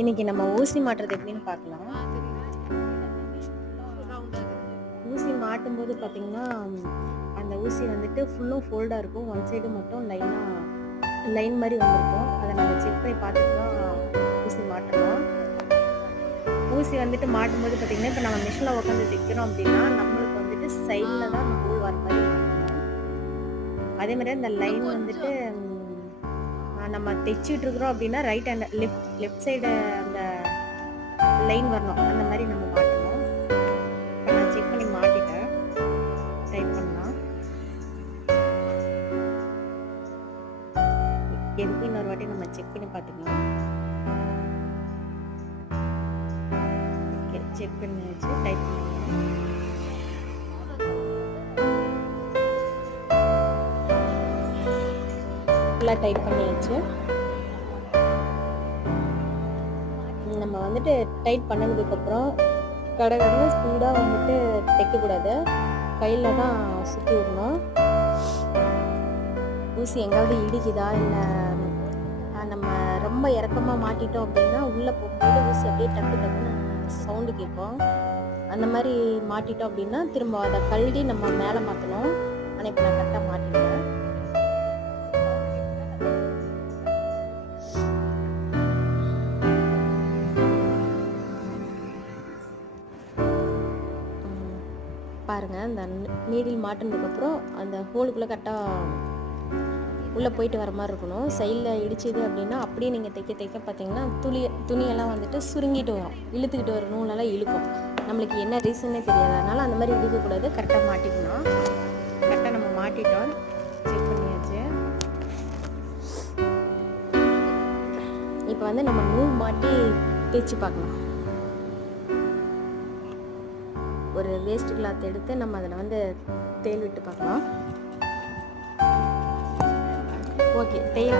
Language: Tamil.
இன்னைக்கு நம்ம ஊசி மாட்டுறது எப்படின்னு பார்க்கலாம். ஊசி மாட்டும்போது பார்த்தீங்கன்னா, அந்த ஊசி வந்துட்டு ஃபுல்லும் ஃபோல்டாக இருக்கும். ஒன் சைடு மட்டும் லைன் மாதிரி வந்திருக்கும். அதை நம்ம செக் பண்ணி பார்த்துட்டு தான் ஊசி மாட்டணும். ஊசி வந்துட்டு மாட்டும்போது பார்த்தீங்கன்னா, இப்போ நம்ம மிஷினில் உட்காந்து தைக்கிறோம் அப்படின்னா, நம்மளுக்கு வந்துட்டு சைடில் தான் ஹோல் வர மாதிரி மாட்டணும். அதே மாதிரி அந்த லைன் வந்துட்டு நம்ம தைச்சிட்டு இருக்கிறோம் அப்படின்னா ரைட் ஹேண்ட் லெஃப்ட் சைடு அந்த லைன் வரணும். அந்த மாதிரி நம்ம மாட்டணும். இப்போ நான் செக் பண்ணி மாட்டிட்டேன். டைட் பண்ணலாம். எதுக்கு இன்னொரு வாட்டி நம்ம செக் பண்ணி பார்த்துக்கலாம். ஓகே, செக் பண்ணி வச்சு டைட் பண்ணிக்கலாம். ஃபுல்லாக டைட் பண்ணியாச்சு. நம்ம வந்துட்டு டைட் பண்ணதுக்கப்புறம் கடகடன்னு ஸ்பீடாக வந்துட்டு தைக்கக்கூடாது. கையில் தான் சுற்றி விடணும். ஊசி எங்காவது இடிக்குதா இல்லை நம்ம ரொம்ப இறக்கமாக மாட்டிட்டோம் அப்படின்னா உள்ளே போகும்போது ஊசி அப்படியே டக்கு டக்குன்னு சவுண்டு கேட்கும். அந்த மாதிரி மாட்டிட்டோம் அப்படின்னா திரும்ப அதை கழட்டி நம்ம மேலே மாற்றணும். ஆனால் இப்போ நான் கரெக்டாக மாட்டிட்டேன். பாருங்கள், அந்த நீடில் மாட்டினதுக்கப்புறம் அந்த ஹோலுக்குள்ளே கரெக்டாக உள்ளே போயிட்டு வர மாதிரி இருக்கணும். சைடில் இடிச்சிது அப்படின்னா அப்படியே நீங்கள் தைக்க பார்த்தீங்கன்னா துணியெல்லாம் வந்துட்டு சுருங்கிட்டு வரும். இழுத்துக்கிட்டு வர நூலெல்லாம் இழுக்கும். நம்மளுக்கு என்ன ரீசன்னே தெரியாது. அதனால் அந்த மாதிரி இழுக்கக்கூடாது. கரெக்டாக மாட்டிக்கணும். கரெக்டாக நம்ம மாட்டிட்டோம். செக் பண்ணியாச்சு. இப்போ வந்து நம்ம நூல் மாட்டி தைச்சு பார்க்கலாம். ஒரு வேஸ்ட் கிளாத் எடுத்து நம்ம அதில் வந்து தேல் விட்டு பார்க்கலாம். ஓகே,